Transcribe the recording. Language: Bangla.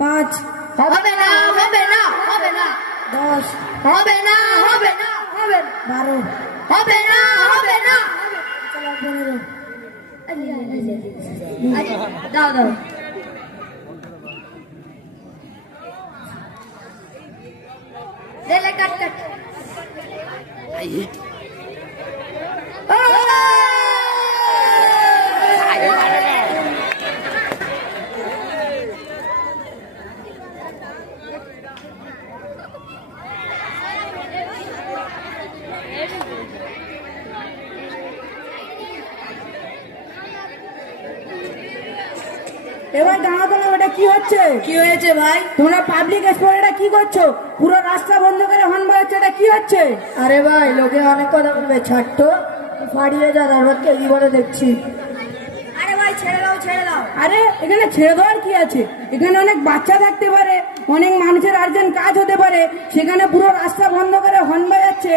5 হবে না হবে না হবে না 10 হবে না হবে না হবে না 12 হবে না হবে না 15 দাও দাও কাট কাট এবার দাঁড়া তোলা, ওটা কি হচ্ছে? কি হয়েছে ভাই? তোমরা পাবলিক স্পট এটা কি করছো? পুরো রাস্তা বন্ধ করে হর্ন বাজাচ্ছে, এটা কি হচ্ছে? আরে ভাই, লোকে অনেক কথা বলবে, ছাড়তো ফাড়িয়ে যা, তারপর কে কি বলে দেখছি। আরে ভাই ছেড়ে দাও ছেড়ে দাও। আরে এখানে ছেড়ে দেওয়ার কি আছে? এখানে অনেক বাচ্চা থাকতে পারে, অনেক মানুষের আর্জেন্ট কাজ হতে পারে, সেখানে পুরো রাস্তা বন্ধ করে হর্ন বাজাচ্ছে।